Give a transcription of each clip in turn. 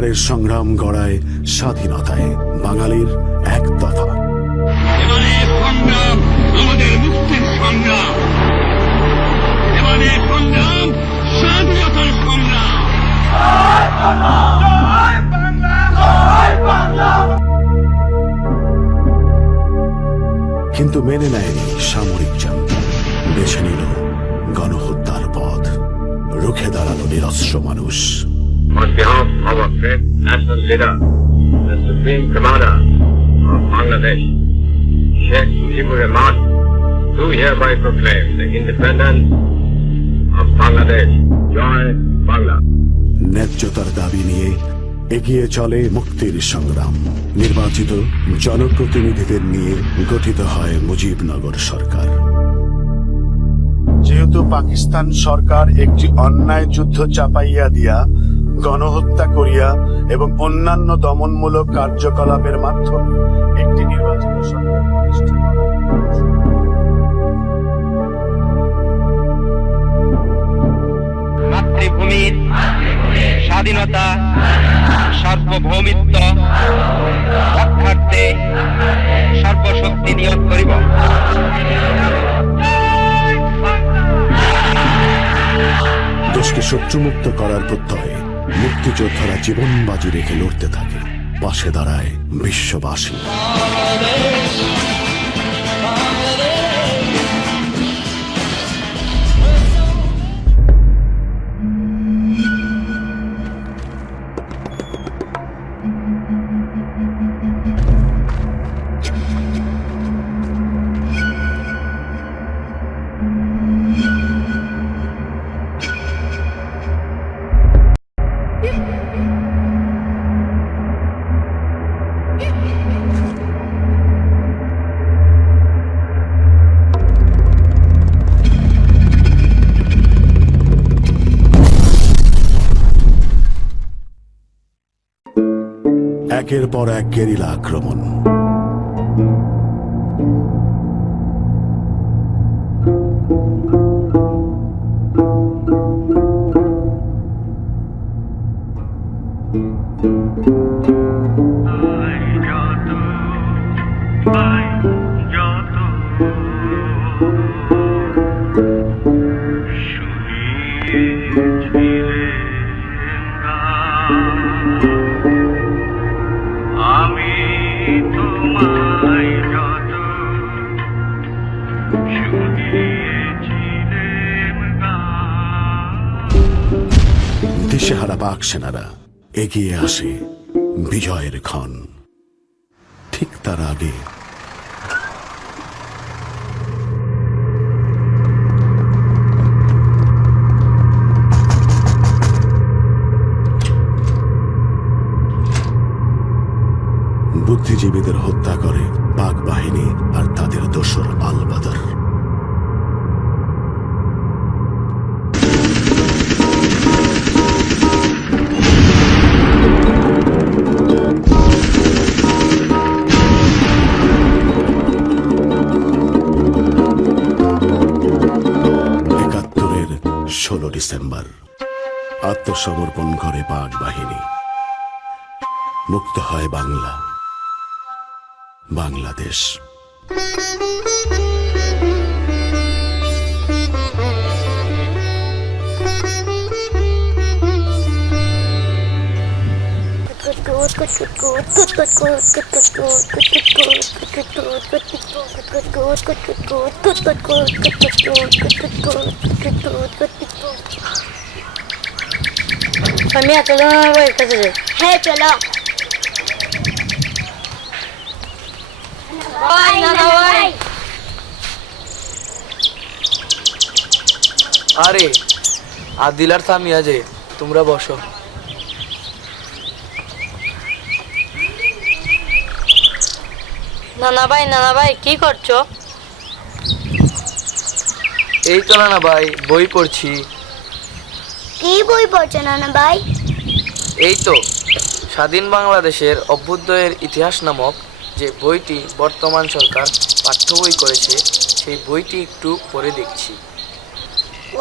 সত্যিকারের সংগ্রাম গড়ায় স্বাধীনতায়, বাঙালির এক দফা। এবারে সংগ্রাম আমাদের মুক্তির সংগ্রাম, এবারে সংগ্রাম স্বাধীনতার সংগ্রাম। কিন্তু মেনে নেয়নি সামরিক জান্তা, বেছে নিল গণহত্যার পথ, রুখে দাঁড়ালো নিরস্ত্র মানুষ। On behalf of our great national leader, the Supreme Commander of Bangladesh, Sheikh Mujibur Rahman, do hereby proclaim the independence of Bangladesh. Joy Bangla. ন্যায্যতার দাবি নিয়ে এগিয়ে চলে মুক্তির সংগ্রাম। নির্বাচিত জনপ্রতিনিধিদের নিয়ে গঠিত হয় মুজিবনগর সরকার। যেহেতু পাকিস্তান সরকার একটি অন্যায় যুদ্ধ চাপাইয়া দিয়া, গণহত্যা করিয়া এবং অন্যান্য দমনমূলক কার্যকলাপের মাধ্যমে একটি নির্বাচিত সরকার প্রতিষ্ঠা করে, মাতৃভূমির স্বাধীনতা সার্বভৌমিত্ব রক্ষার্থে সর্বশক্তি নিয়োগ করিব। দেশকে শত্রুমুক্ত করার প্রত্যয়ে মুক্তিযোদ্ধারা জীবন বাজি রেখে লড়তে থাকে। পাশে দাঁড়ায় বিশ্ববাসী। একের পর এক গেরিলা আক্রমণ, দিশেহারা পাক সেনারা এগিয়ে আসে বিজয়ের ক্ষণ। ঠিক তার আগে বুদ্ধিজীবীদের হত্যা করে পাক বাহিনী আর তাদের দোসর আল বাদর। একাত্তরের 16 ডিসেম্বর আত্মসমর্পণ করে পাক বাহিনী। মুক্ত হয় বাংলা, বাংলাদেশ। আমি চলো এর কাছে যাই। হ্যাঁ চলো। আরে আদিল আর সামিয়া যে, তোমরা বসো। নানা ভাই কি করছো? এই তো নানা ভাই বই পড়ছি। কি বই পড়ছো নানা ভাই? এই তো স্বাধীন বাংলাদেশের অভ্যুদয়ের ইতিহাস নামক যে বইটি বর্তমান সরকার পাঠ্য বই করেছে, সেই বইটি একটু পড়ে দেখছি।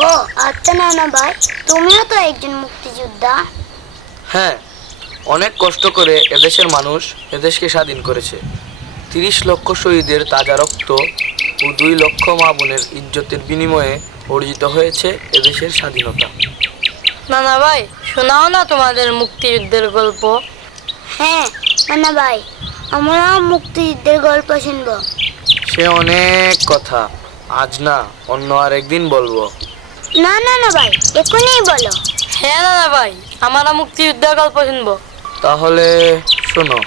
ও আচ্ছা নানা ভাই, তুমিও তো একজন মুক্তিযোদ্ধা। হ্যাঁ, অনেক কষ্ট করে এদেশের মানুষ এদেশকে স্বাধীন করেছে। 30 লক্ষ শহীদের তাজা রক্ত ও 2 লক্ষ মা বোনের ইজ্জতের বিনিময়ে অর্জিত হয়েছে এদেশের স্বাধীনতা। নানা ভাই, শোনাও না তোমাদের মুক্তিযুদ্ধের গল্প। হ্যাঁ নানা ভাই, আমরা মুক্তিযুদ্ধের গল্প শুনবো। সে অনেক কথা, আজ না অন্য আর একদিন বলবো। না নানা ভাই, এখনই বলো। হ্যাঁ নানা ভাই, আমরা মুক্তিযুদ্ধের গল্প শুনবো। তাহলে শোনো।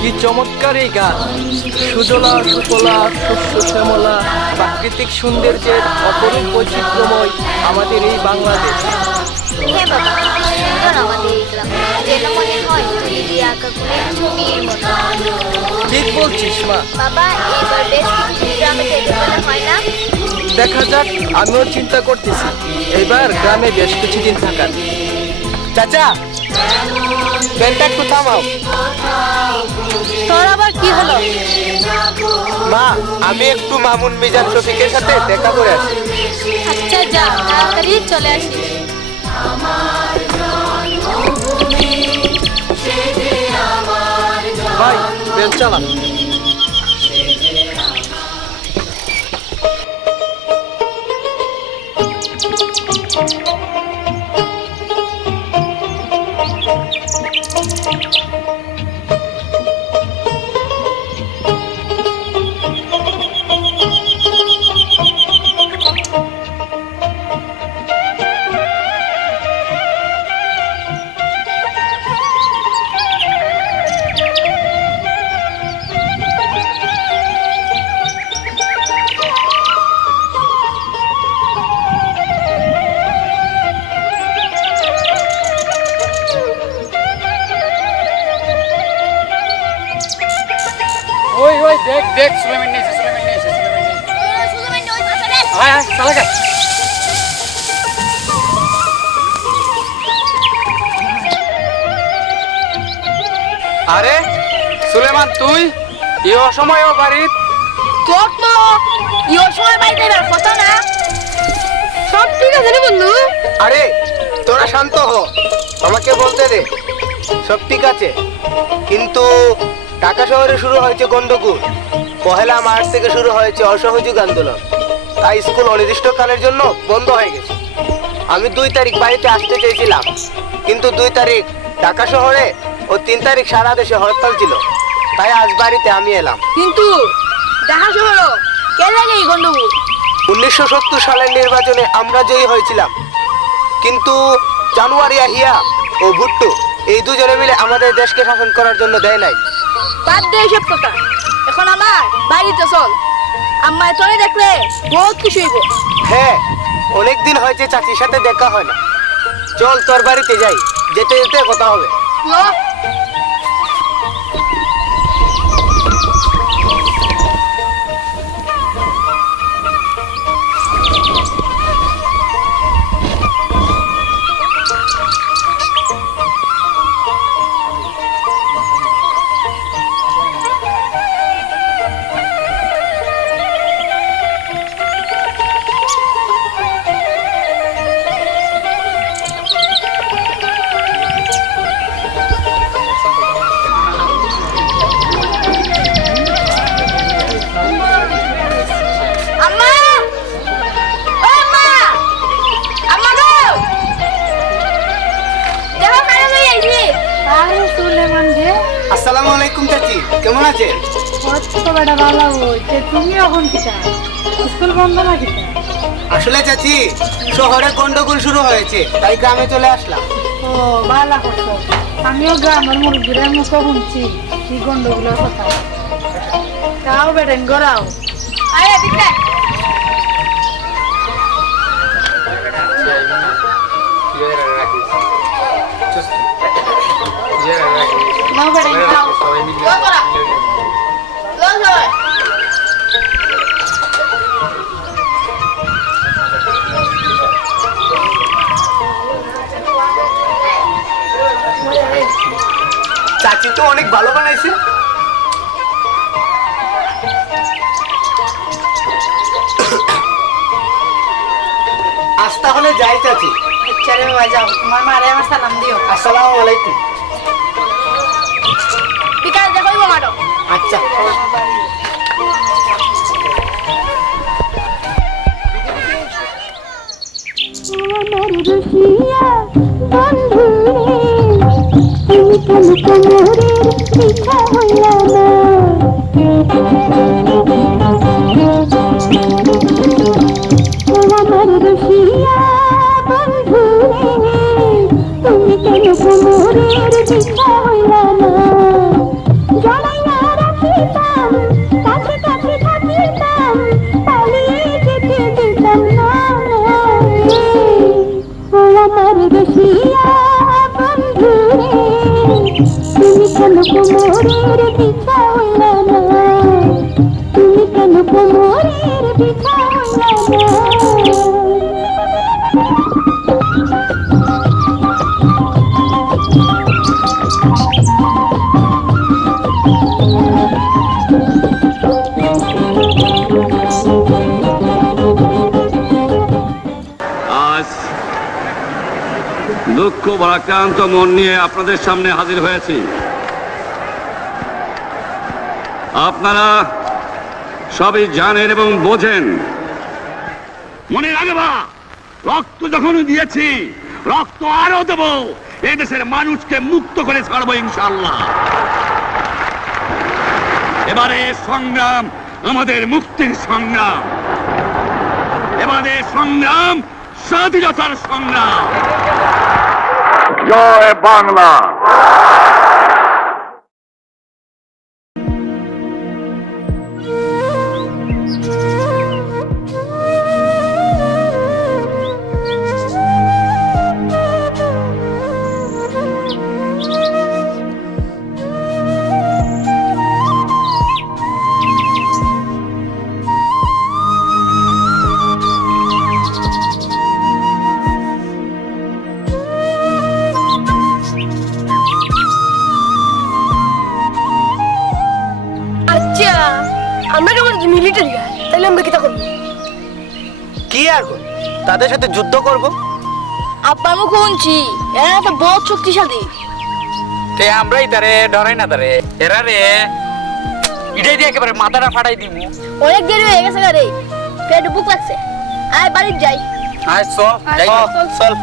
কি চমৎকার এই গান! সুজলা সুফলা শস্য শ্যামলা, প্রাকৃতিক সৌন্দর্যের অপরূপ বৈচিত্র্যময় আমাদের এই বাংলাদেশ। হ্যাঁ বাবা, সুন্দর আমাদের এই গ্রাম, যেন মনে হয় তৈরি আঁকা করে ছবির মতো। ঠিক বলছিস মা। বাবা, এবার বেশ কিছুদিন গ্রামে যেতে বলে হয় না? দেখা যাক, আমিও চিন্তা করতেছি এবার গ্রামে বেশ কিছুদিন থাকার। চাচা, ট্রেনটা একটু থামাও। তোর আবার কি হলো? মা, আমি একটু মামুন মিজান শফিকের সাথে দেখা করে আসি। আচ্ছা যা, তাড়াতাড়ি চলে আসিস। ভাই, ট্রেন চালা। ওই দেখ দেখ, সুলেমান নিয়েছে, সুলেমান নিয়েছে, সুলেমান নিয়েছে। আয় আয়, চালা গা। আরে সুলেমান, তুই এই অসময়েও বাড়ির? তোর তো ইয়োর সময় বাইরে বের কথা না। সব ঠিক আছে রে বন্ধু? আরে তোরা শান্ত হ, আমাকে বলতে দে। সব ঠিক আছে, কিন্তু ঢাকা শহরে শুরু হয়েছে গন্ডগোল। 1 মার্চ থেকে শুরু হয়েছে অসহযোগ আন্দোলন, তাই স্কুল অনির্দিষ্টকালের জন্য বন্ধ হয়ে গেছে। আমি 2 তারিখ বাড়িতে আসতে চেয়েছিলাম, কিন্তু 2 তারিখ ঢাকা শহরে ও 3 তারিখ সারা দেশে হরতাল ছিল, তাই আজ বাড়িতে আমি এলাম। কিন্তু দেখা শহর কে লাগে এই গন্ডগোল? 1970 সালের নির্বাচনে আমরা জয়ী হয়েছিলাম, কিন্তু জানুয়ারি আহিয়া ও ভুট্টো এই দুজনে মিলে আমাদের দেশকে শাসন করার জন্য দেয় নাই। বাদ দে এসব কথা, এখন আমার বাড়িতে চল। আম্মায় তোরে দেখলে বহুত খুশি হইব। হ্যাঁ, অনেকদিন হয়েছে চাচির সাথে দেখা হয় না। চল তোর বাড়িতে যাই, যেতে যেতে কথা হবে। লো, আছে? তো বেটা ভালো হইছে, তুমি এখন কিটা স্কুল বন্ধ না কিটা? আসলে চাচি শহরে গন্ডগোল শুরু হয়েছে, তাই গ্রামে চলে আসলাম। ও ভালো করছো। আমিও গ্রামের মুরগিদের মুখে শুনছি কি গন্ডগুলোর কথা। তাও বেটেন গড়াও। আরে বিক্রে নাও বেটেন খাও। লও করা লও সবাই চাচি তো অনেক ভালো বানাইছে। আজ তাহলে যাই চাচি। আচ্ছা রে বাবা যাও, তোমার মারে আমার সালাম দিও। আসসালামু আলাইকুম। বিকাল দেখো মাটো আচ্ছা। আজ দুঃখ ভারাক্রান্ত মন নিয়ে আপনাদের সামনে হাজির হয়েছি। আপনারা সবই জানেন এবং বোঝেন, মনে রাখবা রক্ত যখন দিয়েছি রক্ত আরো দেব, এই দেশের মানুষকে মুক্ত করে ছাড়বো ইনশাআল্লাহ। এবারে সংগ্রাম আমাদের মুক্তির সংগ্রাম, এবারে সংগ্রাম স্বাধীনতার সংগ্রাম। জয় বাংলা। আচ্ছা আমরা কেমন মিলিটারি তাহলে আমরা কিটা করবো? কি আর করব? তাদের সাথে যুদ্ধ করব। আব্বা আমি শুনছি এরা তো বহুত শক্তিশালী। তে আমরাই তারে ডরাই না তারে, এরা রে ইটাই দিয়ে একেবারে মাথাটা ফাটাই দিমু। অনেক দেরি হয়ে গেছে রে, পেট বুক লাগছে। আয় বাড়ি যাই। আয় চল যাই। চল।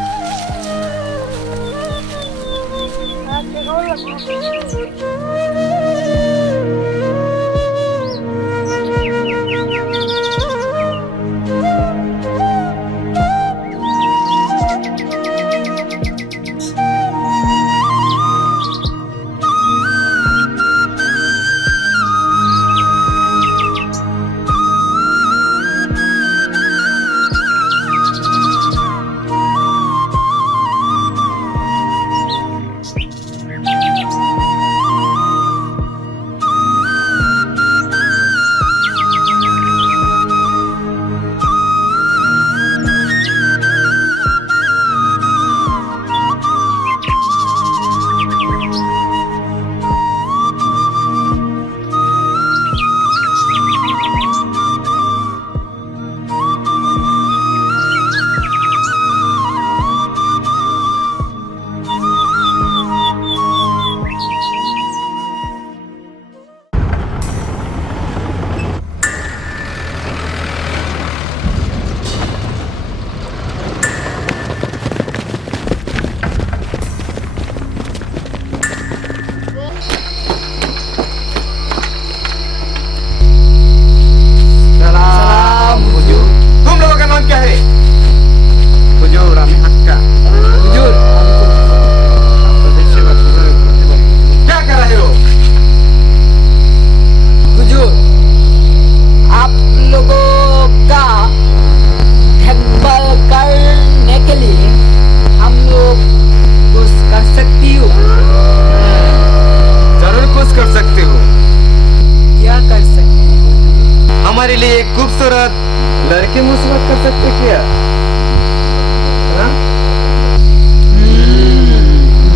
कर सकते क्या?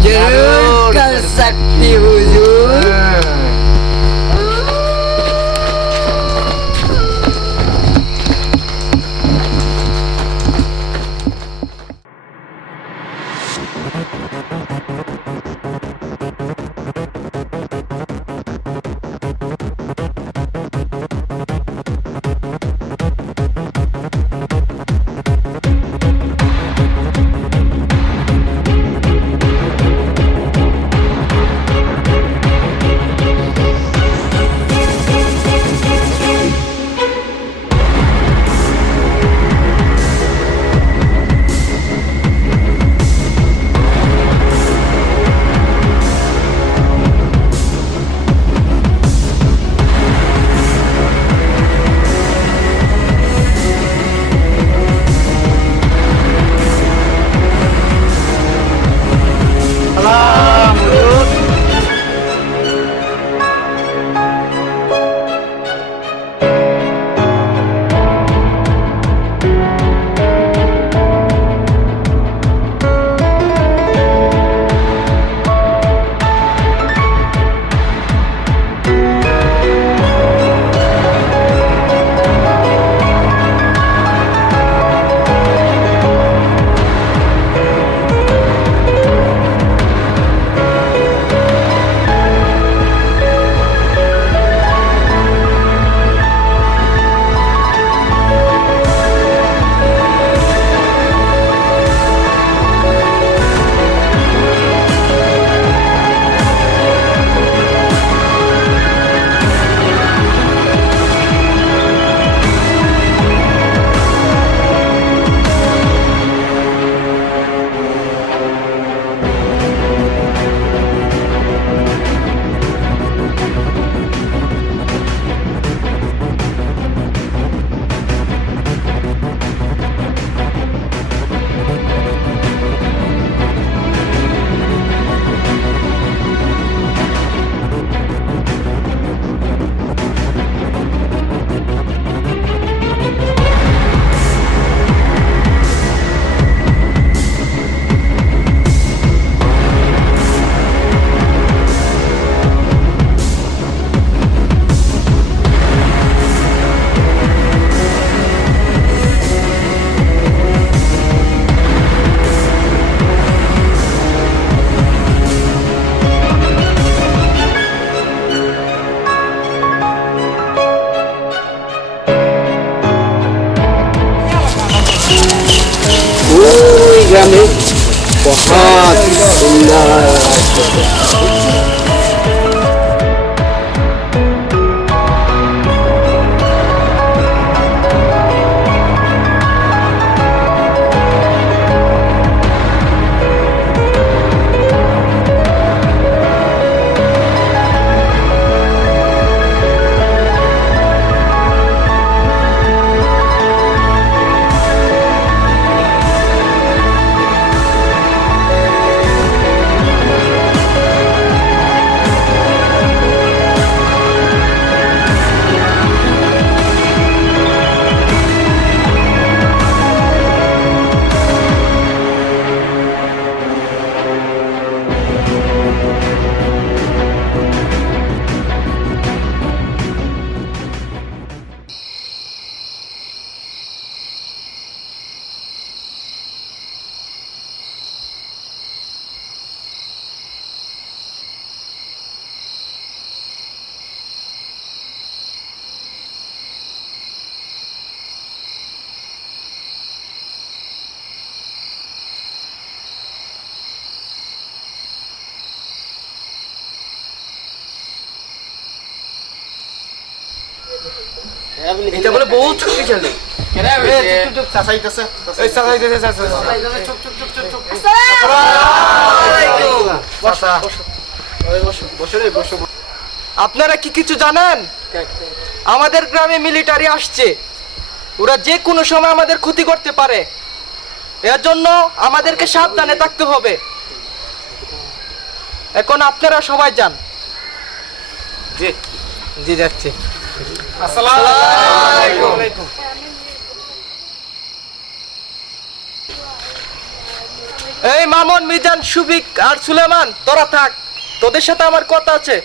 जरूर कर सकती हुजूर। ग्रामे बहुत सुंदर এটা বলে বহুত শক্তিশালী। আপনারা কি কিছু জানেন? আমাদের গ্রামে মিলিটারি আসছে, ওরা যে কোনো সময় আমাদের ক্ষতি করতে পারে, এর জন্য আমাদেরকে সাবধানে থাকতে হবে। এখন আপনারা সবাই যান। জি জি যাচ্ছে। আসসালামু আলাইকুম। এই মামুন, মিজান, সুবিক আর সুলেমান, তোরা থাক, তোদের সাথে আমার কথা আছে।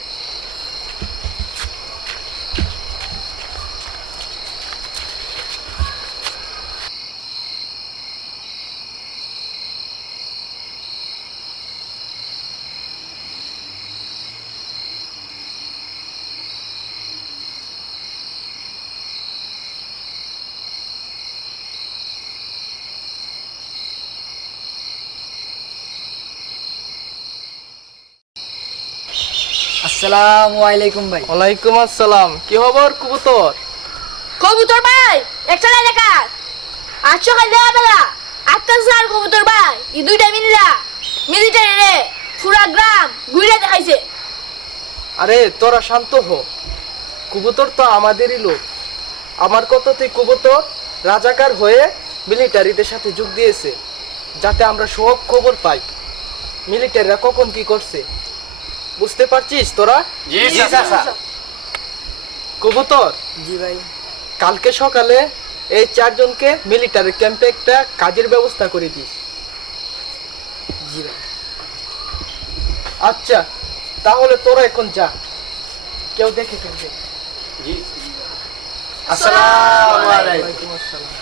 আসসালামু আলাইকুম ভাই। ওয়ালাইকুম আসসালাম। কি খবর কবুতর? কবুতর ভাই একটা দেখা আজ সকাল দেওয়া বেলা আটটা সার কবুতর ভাই এই দুইটা মিলিটারি রে পুরা গ্রাম ঘুরে দেখাইছে। আরে তোরা শান্ত হ, কবুতর তো আমাদেরই লোক। আমার কথাতে কবুতর রাজাকার হয়ে মিলিটারিদের সাথে যোগ দিয়েছে, যাতে আমরা সব খবর পাই মিলিটারিরা কখন কি করছে। বুঝতে পারছিস তোরা? জি চাচা। কবুতর, জি ভাই। কালকে সকালে এই 4 জনকে মিলিটারি ক্যাম্পে একটা কাজের ব্যবস্থা করে দিস। জি ভাই। আচ্ছা, তাহলে তোরা এখন যা, কেউ দেখে ফেলবে। আসসালামু আলাইকুম। ওয়ালাইকুম আসসালাম।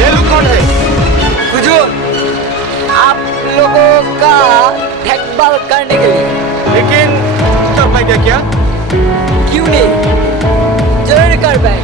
ये लोग कौन है? हुजूर, आप लोगों का देखभाल करने के लिए। लेकिन कर पाएगा क्या? क्यों नहीं, जरूर कर पाए।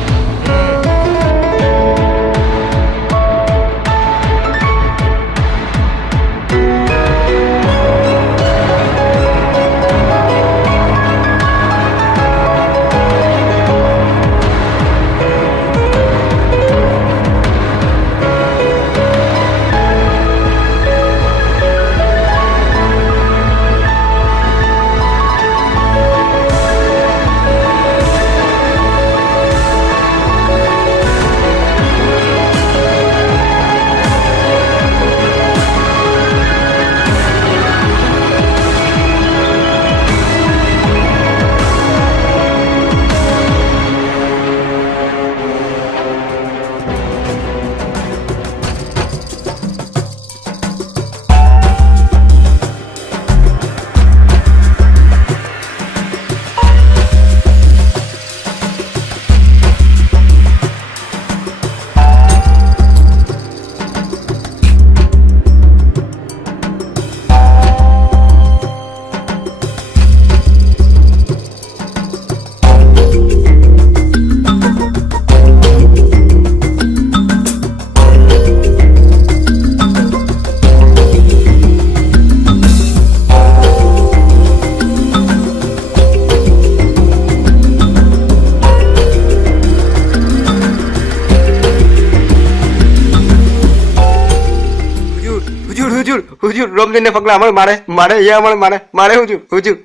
হুজুর রমজানে পাগলা আমার মারে ইয়ে আমার মারে হুজুর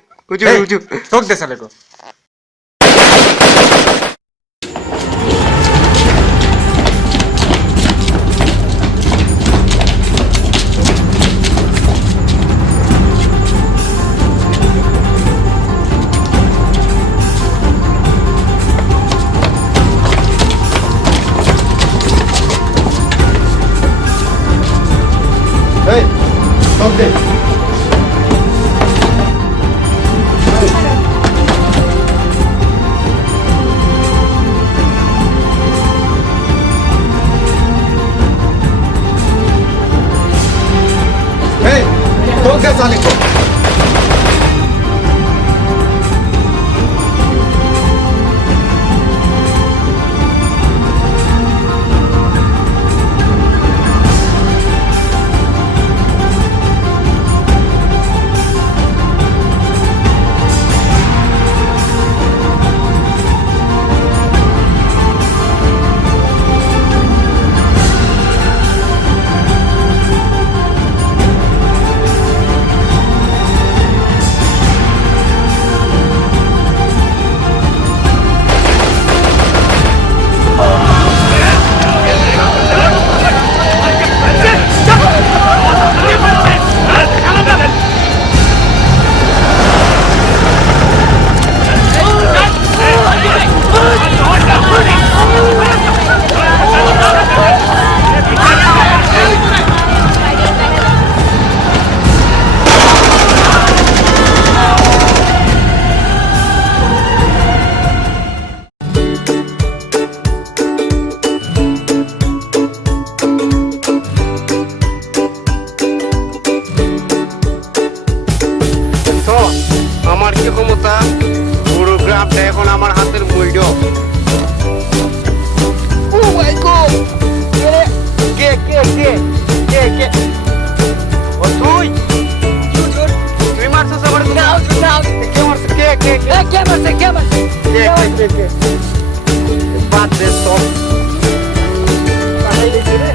रोक दे साले को। रोक दे। আমার কি ক্ষমতা, পুরো গ্রামটা এখন আমার হাতের মুঠো। ও মাই গড, কে কে কে কে কে ও তুই তুই মারছিস আমার? কে মারছে? কে কে কে মারছে? কে মারছে? কে কে কে বাদ দে সব। পালাই গেছে রে।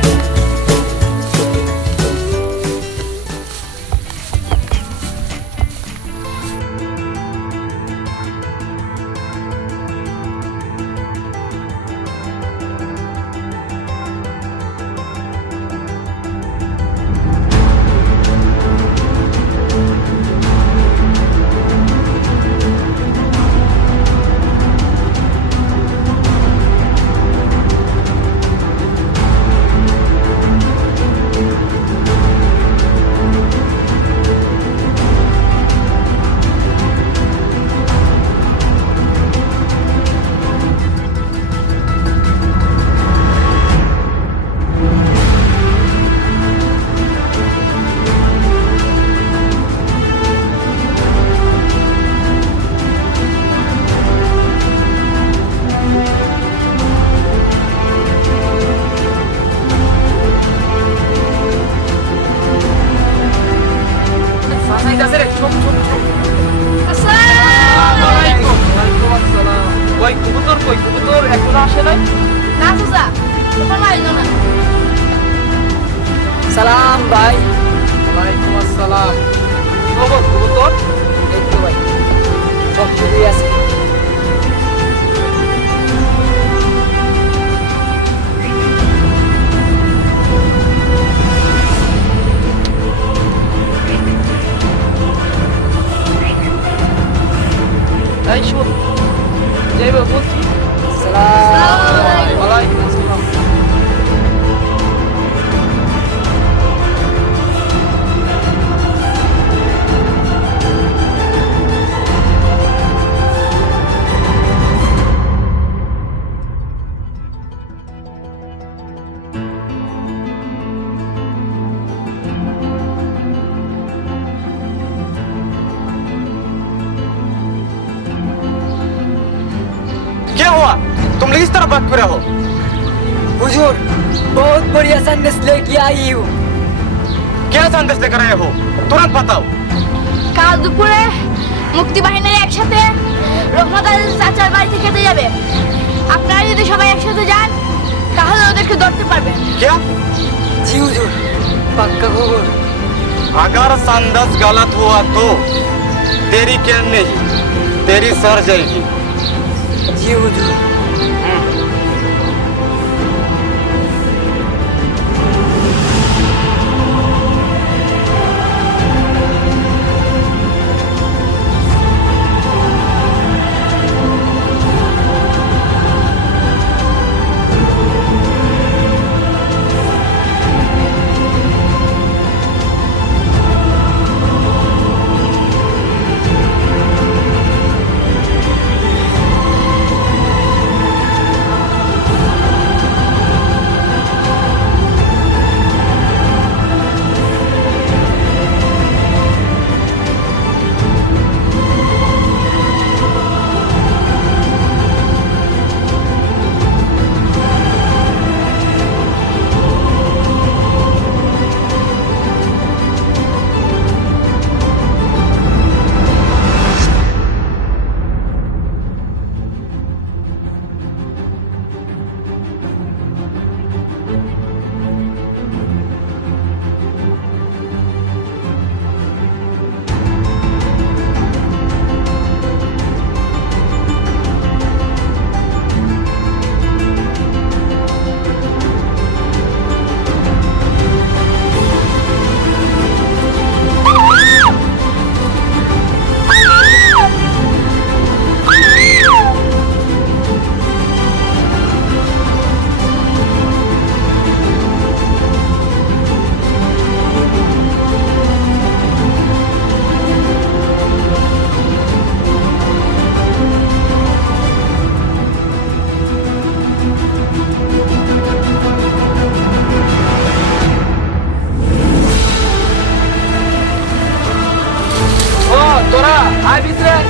সালাম ভাই। ওয়ালাইকুম আসসালাম। কি খবর কবুতর? এই তো ভাই, সব ঠিকই আছে। এই শোন, যাইবে বলছি। সালাম। ওয়ালাইকুম আসসালাম। क्या हुआ? तुम लोग इस तरह बात कर रहे हो? हुजूर, बहुत बढ़िया संदेश लेके आई हूँ। क्या संदेश लेकर आए हो? तुरंत बताओ। কাল দুপুরে মুক্তি বাহিনীর একসাথে রহমত আলী চাচার বাড়িতে খেতে যাবে। আপনারা যদি সবাই একসাথে যান তাহলে ওদেরকে ধরতে পারবেন। क्या? जी हुजूर, पक्का खबर। अगर संदेश गलत हुआ तो तेरी क्या नहीं, तेरी सर जाएगी। जी हुजूर। আয় ভিতরে আয়।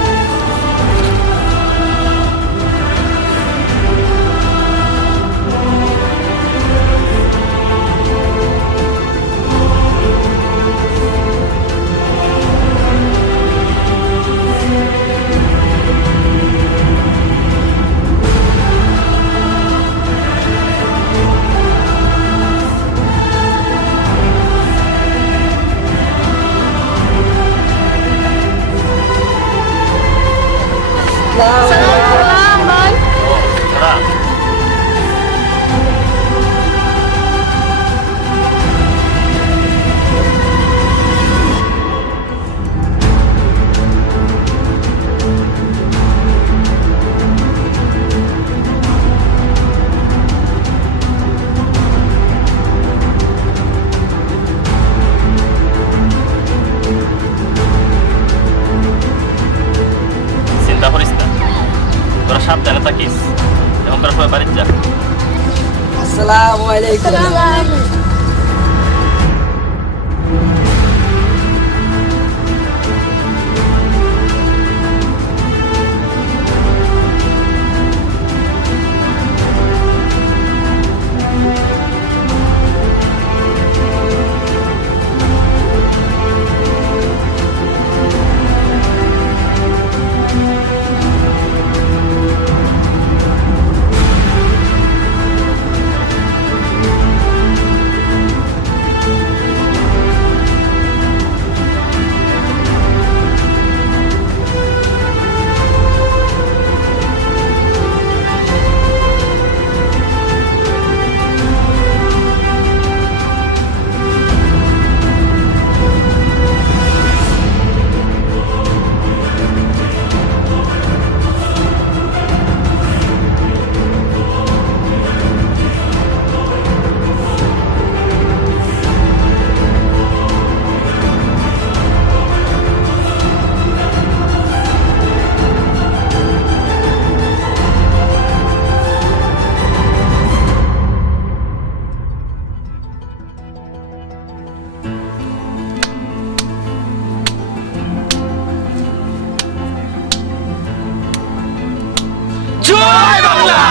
সালাম ভাই। চিন্তা করিস না, তোরা সাবধানে থাকিস। এখন তোরা সবাই বাড়ির যা। আসসালামু আলাইকুম। সালাম। জয় বাংলা।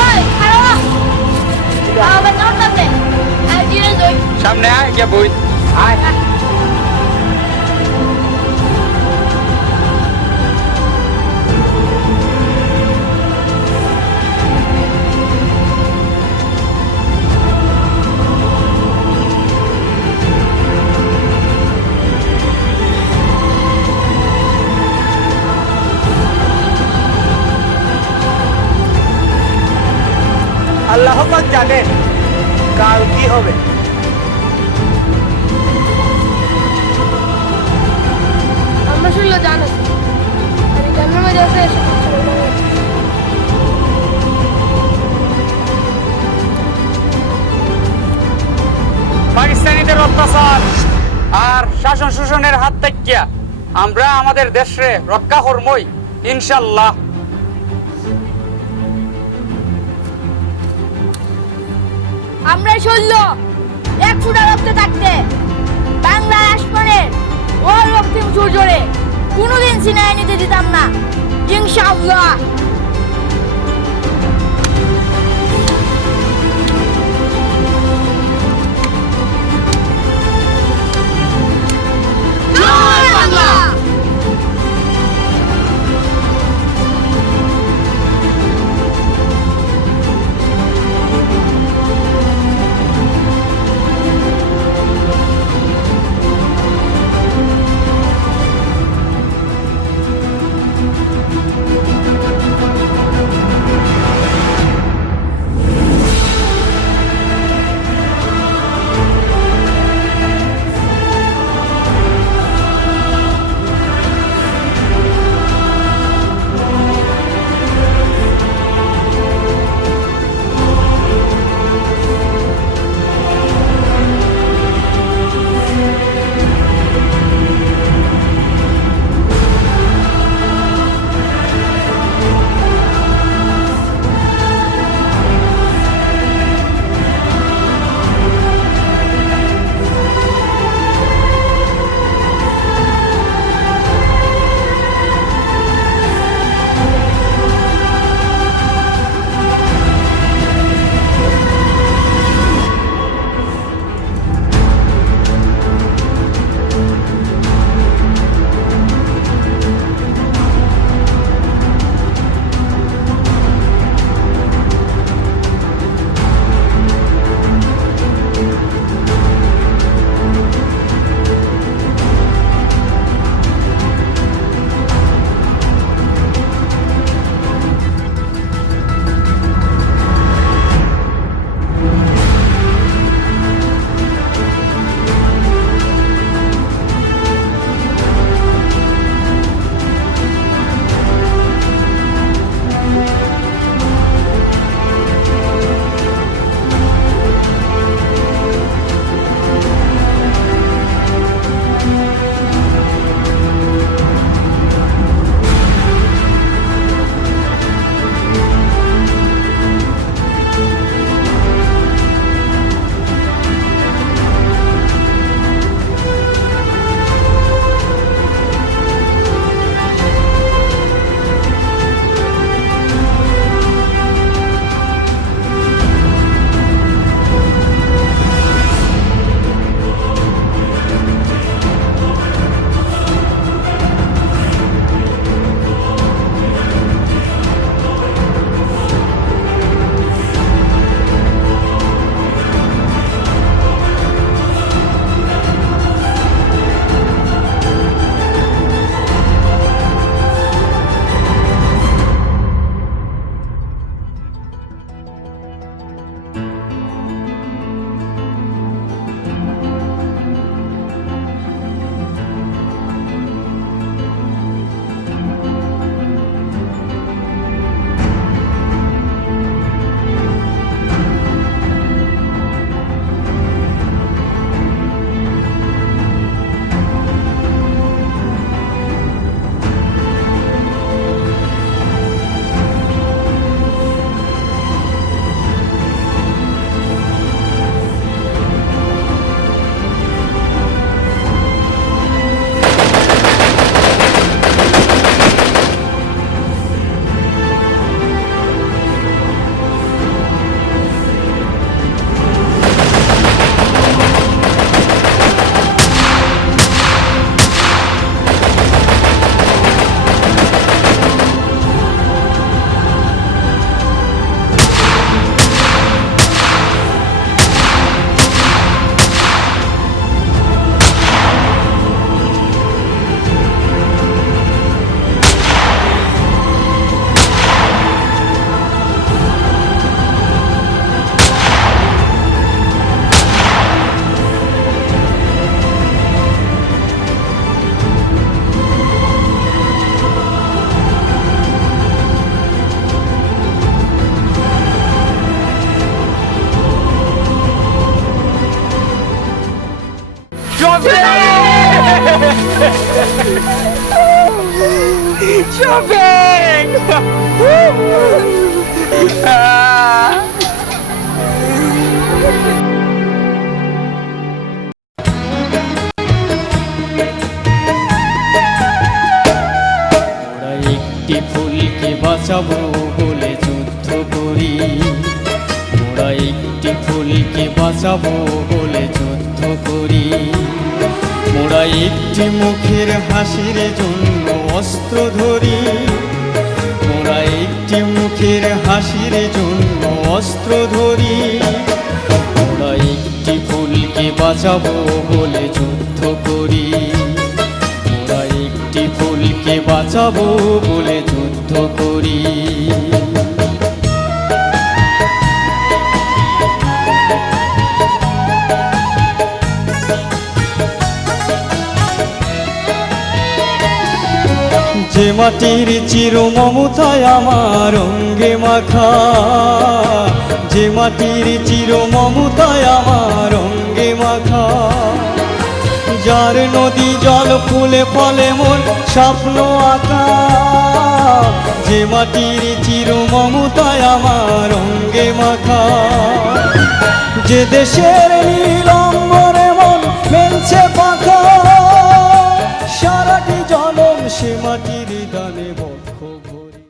ওই খারাপ। আমার নাম দে। আর জিরে দই। সামনে আয়, গিয়া বই। আয়। আল্লাহ পাক জানেন কাল কি হবে। আমরা শুনলো জানো। আর জানার মধ্যে আছে এসব কিছু বলা হয়েছে। পাকিস্তানিদের অত্যাচার আর শাসন শোষণের হাত থেকে আমরা আমাদের দেশে রক্ষা করমই ইনশাল্লাহ। আমরা শুনল এক ফুটা রক্ত থাকতে বাংলার আসমানের ও রক্তিম সূর্যরে কোনোদিন সিনায় নিতে দিতাম না ইনশাআল্লাহ। জয় বাংলা। ওরা একটি ফুলকে বাঁচাবো বলে যুদ্ধ করি, ওরা একটি ফুলকে বাঁচাবো বলে যুদ্ধ করি। মোরা একটি মুখের হাসির জন্য অস্ত্র ধরি, মোরা একটি মুখের হাসির জন্য অস্ত্র ধরি। মোরা একটি ফুলকে বাঁচাবো বলে যুদ্ধ করি, মোরা একটি ফুলকে বাঁচাবো বলে যুদ্ধ করি। যে মাটির চির মমতায় আমার অঙ্গে মাখা, যে মাটির চির মমতায় আমার অঙ্গে মাখা। যার নদী জল ফুলে ফলে মন স্বপ্ন আঁকা, যে মাটির চির মমতায় আমার অঙ্গে মাখা। যে দেশের নীল অম্বরে মন মেলছে পাখা, সারাটি জনম সে মাটির দানে বক্ষ ভরি।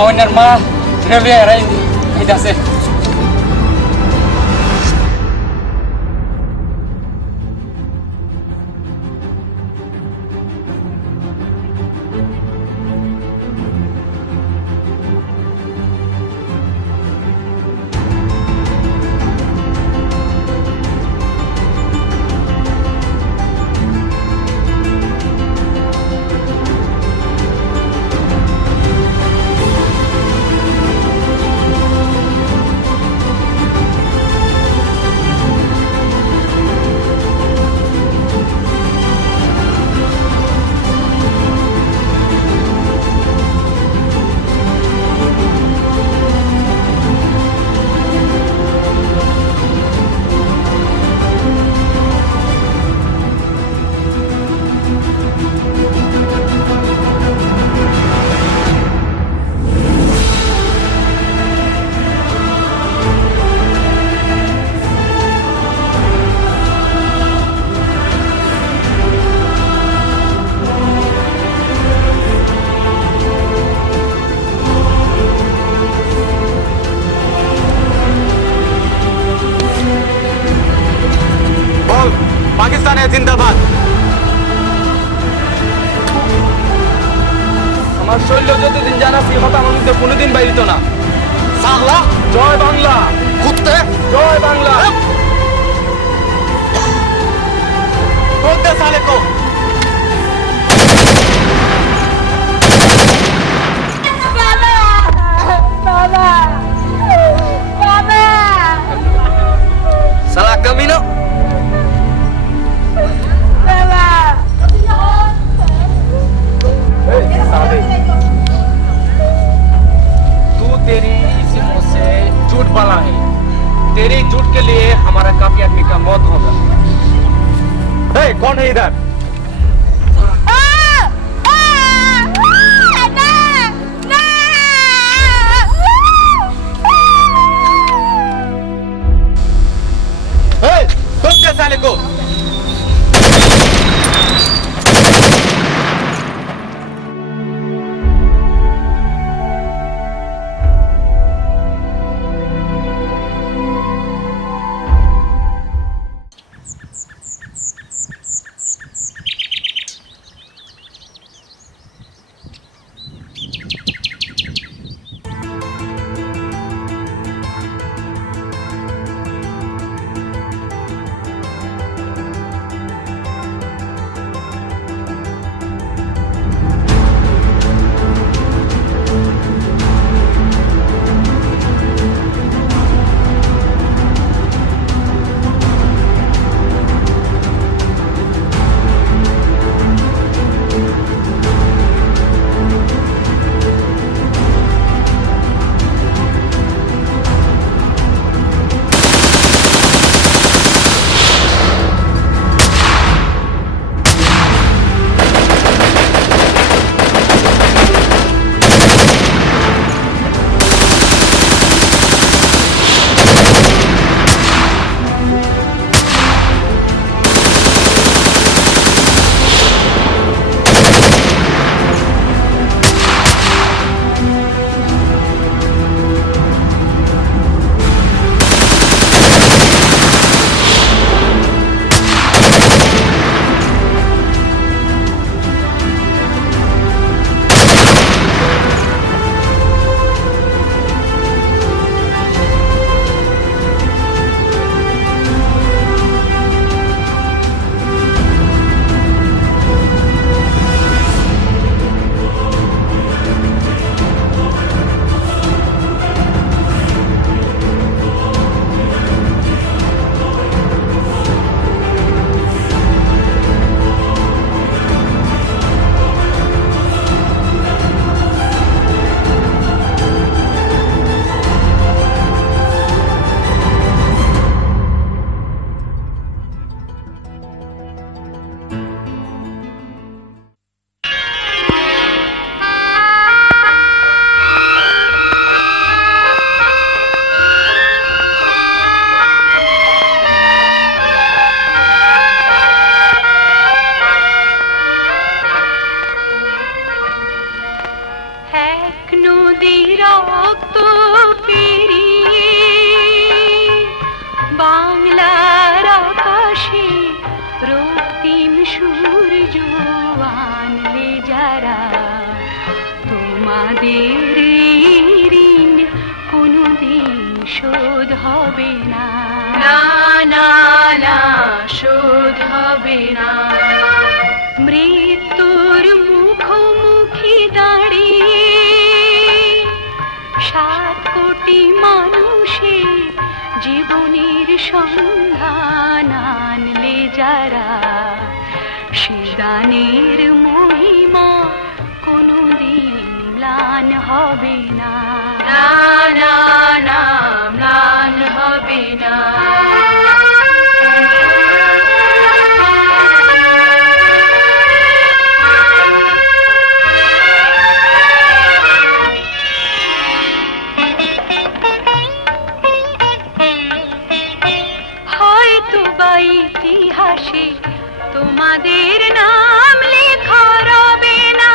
মোহনের মা রেলওয়ে এরাই আছে। পাকিস্তানের জিন্দাবাদ। আমার শৈল্য যতদিন জানা সে কথা আমার মধ্যে কোনোদিন বাইরিত না। সাহলা জয় বাংলা, কুত্তে জয় বাংলা। কোনটা সালে কো বাবা বাবা বাবা সালা কামিনো। বাবা तू तेरी इसी मुंह से झूठ बोला है। तेरी झूठ के लिए हमारा काफी आदमी का मौत होगा। कौन है इधर? कुत्ते साले को তোমাদের ঋণ কোনোদিন শোধ হবে না, না না না শোধ হবে না। মৃত্যুর মুখোমুখি দাঁড়িয়ে 7 কোটি মানুষের জীবনের সন্ধান আনলে যারা, সে দানের মহিমা কোনোদিন ম্লান হবে না, না না না ম্লান হবে না। হয়তো বা ইতিহাসে তোমাদের নাম লেখা রবে না,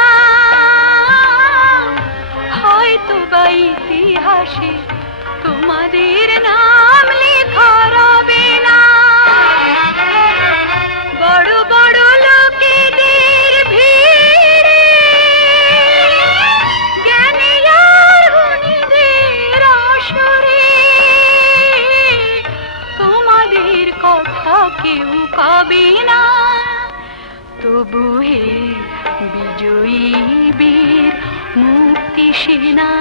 হয়তো বা ইতিহাসে তোমাদের নাম লেখা রবে না। বড় বড় লোকেদের ভিড়ে জ্ঞানী আর গুণীদের আসরে তোমাদের কথা কেউ পাবে না। তবু হে বিজয়ী বীর মুক্তি সেনা,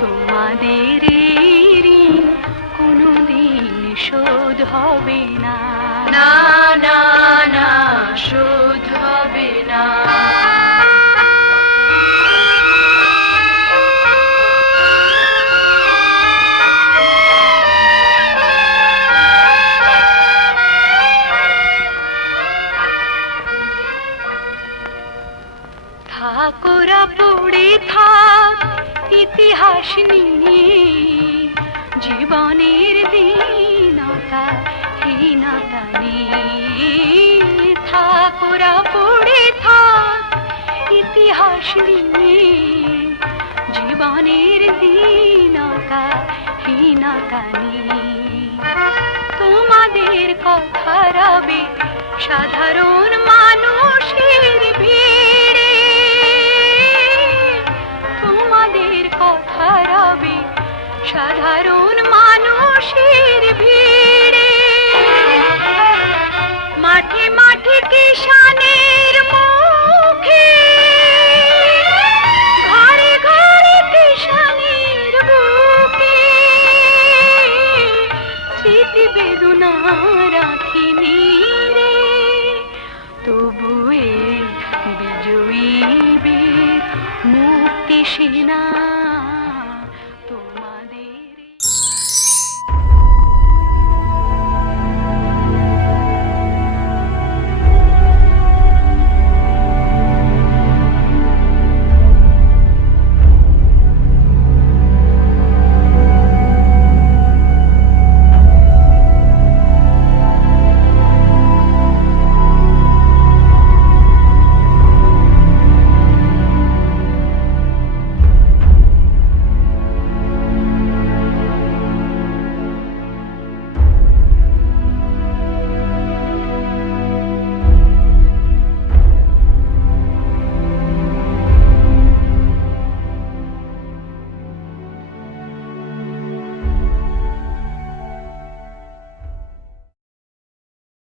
তোমাদের ঋণ কোনোদিন শোধ হবে না, না না না শোধ হবে না। থাকোরা পড়ে থাক ইতিহাস নিয়ে, জীবনের দীনতা হীনতা নিয়ে। থাকোরা পড়ে থাক ইতিহাস নিয়ে, জীবনের দীনতা হীনতা নিয়ে। তোমাদের কথা রবে সাধারণ মানুষ